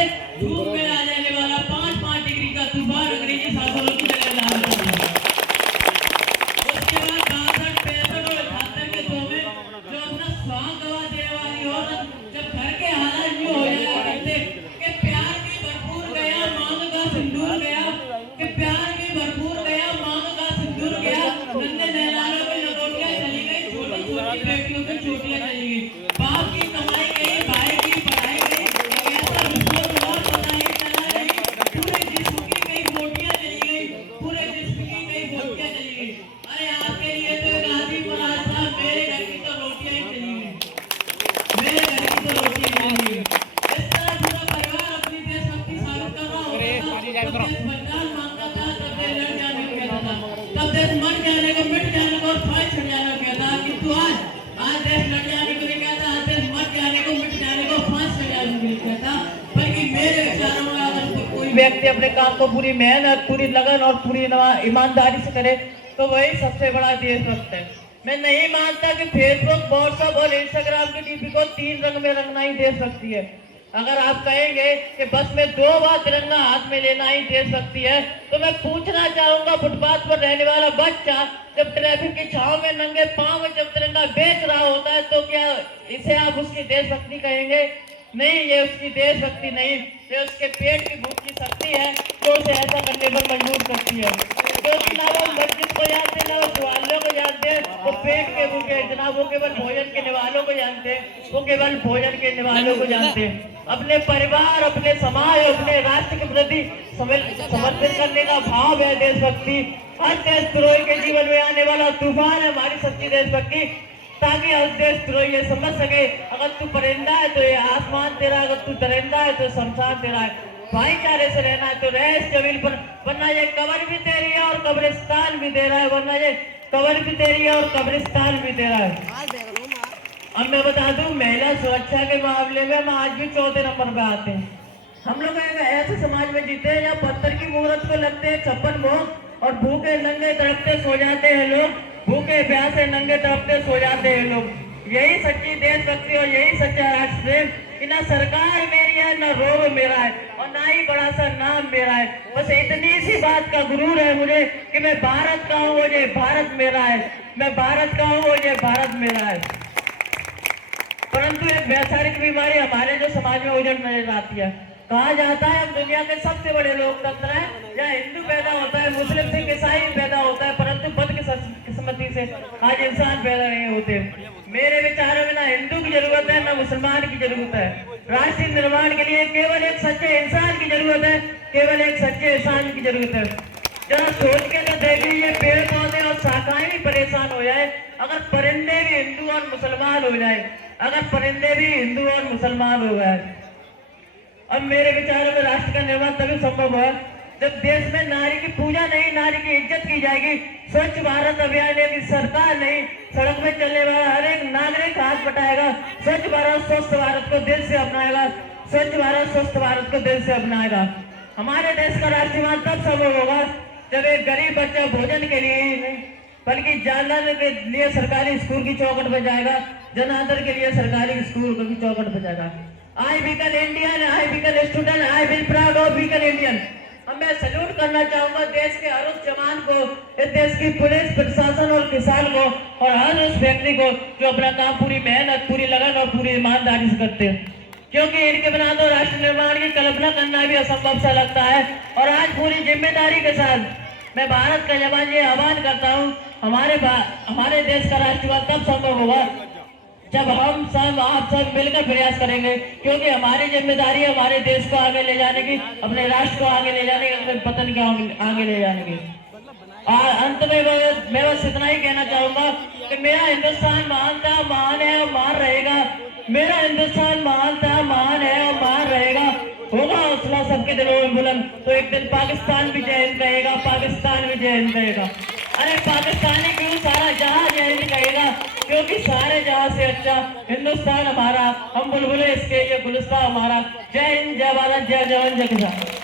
से धूप में आ जाने वाला 5-5 डिग्री का तूफान अंग्रेजी शासनों की जगह ला रहा है। उसके बाद 62, 65 और 78 के दो में जो अपना स्वांग गवा देने वाली औरत जब घर के हालात यूं हो जाया करते कि प्यार भी भरपूर गया मांग का सिंदूर गया, कि प्यार भी भरपूर गया मांग का सिंदूर गया, नन्हे नैनारों में लंगोटियां चली गई, छोटी छोटी बेटियों की चोटियां चली गई, बाप की कमाई गई, भाई की पढ़ाई गई, कैसा रुश्वत हुआ पता नहीं चला नहीं, पूरे जिस्म की कई बोटियां चली गई, पूरे जिस्म की कई बोटियां चली गई। अरे आपके लिए तो एक आदमी बना था, मेरे घर की तो रोटियां ही चली गई, मेरे घर की तो रोटियां चली गई। इस तरह पूरा परिवार अपनी देशभक्ति साबित कर रहा होता था, तब देश बलिदान मांगता था, तब देश लड़ जाने को कहता था, तब देश मर जाने को, मिट जाने को और फांस छड़ जाने को कहता, किंतु आज देश लड़ जाने को नहीं कहता, आज देश मर जाने को, मिट जाने को, फांस छड़ जाने को नहीं कहता, बल्कि मेरे विचारों में अगर कोई व्यक्ति अपने काम को पूरी मेहनत, पूरी लगन और पूरी ईमानदारी से करे तो वही सबसे बड़ा देशभक्त है। मैं नहीं मानता कि फेसबुक, व्हाट्सएप और इंस्टाग्राम की डीपी को 3 रंग में रंगना ही देशभक्ति है। अगर आप कहेंगे कि बस में 2 बार तिरंगा हाथ में लेना ही देशभक्ति है, तो मैं पूछना चाहूंगा, फुटपाथ पर रहने वाला बच्चा जब ट्रैफिक की छांव में नंगे पांव में जब तिरंगा बेच रहा होता है, तो क्या इसे आप उसकी देशभक्ति कहेंगे? नहीं, ये उसकी देशभक्ति नहीं, ये उसके पेट की भूख की शक्ति है जो उसे ऐसा करने पर मजबूर करती है। क्योंकि ना वो मस्जिद को जानते, ना वो सवालों को जानते, वो पेट के भूखे, जनाब वो केवल भोजन के निवालों को जानते, वो केवल भोजन के निवालों को जानते। अपने परिवार, अपने समाज, अपने राष्ट्र के प्रति समर्पित करने का भाव है देशभक्ति। हर देशद्रोही के जीवन में आने वाला तूफान है हमारी सच्ची देशभक्ति, ताकि हर देशद्रोही ये समझ सके, अगर तू परिंदा है तो ये आसमान तेरा, अगर तू दरिंदा है तो शमशान तेरा है। भाईचारे से रहना है तो रह इस जमीन पर, वरना ये कब्र भी तेरी है और कब्रिस्तान भी दे रहा है, वरना ये कब्र भी तेरी है और कब्रिस्तान भी दे रहा है। अब मैं बता दूं, महिला सुरक्षा के मामले में हम आज भी 4थे नंबर पे आते हैं। हम लोग ऐसे समाज में जीते हैं जहाँ पत्थर की मूर्त को लगते हैं 56 भोग और भूखे नंगे तड़पते सो जाते हैं लोग, भूखे प्यासे नंगे तड़पते सो जाते हैं लोग। यही सच्ची देशभक्ति और यही सच्चा राष्ट्र प्रेम कि ना सरकार मेरी है, ना रोब मेरा है और ना ही बड़ा सा नाम मेरा है। बस इतनी सी बात का गुरूर है मुझे कि मैं भारत का हूँ और ये भारत मेरा है, मैं भारत का हूँ और ये भारत मेरा है। परंतु एक वैचारिक बीमारी हमारे जो समाज में उजड़ नजर आती है। कहा जाता है हम दुनिया के सबसे बड़े लोकतंत्र हैं, जहाँ हिंदू पैदा होता है, मुस्लिम सिख ईसाई पैदा होता है, परंतु बदकिस्मती से आज इंसान पैदा नहीं होते। मेरे विचारों में ना हिंदू की जरूरत है, ना मुसलमान की जरूरत है। राष्ट्र निर्माण के लिए केवल एक सच्चे इंसान की जरूरत है, केवल एक सच्चे इंसान की जरूरत है। जरा सोच के तो देखिए, ये पेड़ पौधे और शाखाएं भी परेशान हो जाए अगर परिंदे भी हिंदू और मुसलमान हो जाए, अगर परिंदे भी हिंदू और मुसलमान हो गए। अब मेरे विचारों में राष्ट्र का निर्माण तभी संभव है जब देश में नारी की पूजा नहीं, नारी की इज्जत की जाएगी। स्वच्छ भारत अभियान की सरकार नहीं, सड़क में चलने वाला हर एक नागरिक हाथ बटाएगा, स्वच्छ भारत स्वस्थ भारत को दिल से अपनाएगा, स्वच्छ भारत स्वस्थ भारत को दिल से अपनाएगा। हमारे देश का राष्ट्रवाद तब संभव होगा जब एक गरीब बच्चा भोजन के लिए ही नहीं बल्कि जानवर के लिए सरकारी स्कूल की चौखट पर जाएगा, जनादर के लिए सरकारी स्कूल की चौखट पर जाएगा। I become Indian, I become student, I will proud of become Indian. अब मैं सैल्यूट करना चाहूंगा देश के हर उस जवान को, इस देश की पुलिस प्रशासन और किसान को और हर उस व्यक्ति को जो अपना काम पूरी मेहनत, पूरी लगन और पूरी ईमानदारी से करते हैं, क्योंकि इनके बिना तो राष्ट्र निर्माण की कल्पना करना भी असंभव सा लगता है। और आज पूरी जिम्मेदारी के साथ मैं भारत का जवान ये आह्वान करता हूँ, हमारे देश का राष्ट्रवाद तब संभव होगा जब हम सब आप सब मिलकर प्रयास करेंगे, क्योंकि हमारी जिम्मेदारी है हमारे देश को आगे ले जाने की, अपने राष्ट्र को आगे ले जाने की, अपने वतन को आगे ले जाने की। अंत में मैं बस इतना ही कहना चाहूंगा कि मेरा हिंदुस्तान महान था, महान है और महान रहेगा। मेरा हिंदुस्तान महान था, महान है और महान रहेगा। होगा हौसला सबके दिलों में बुलंद तो एक दिन पाकिस्तान भी जय हिंद कहेगा, पाकिस्तान भी जय हिंद कहेगा। अरे पाकिस्तानी क्यों, सारा जहां जय हिंद कहेगा, क्योंकि सारे जहां से अच्छा हिंदुस्तान हमारा, हम बुलबुलें इसके, ये गुलिस्तान हमारा। जय हिंद, जय भारत, जय जवान, जय किसान।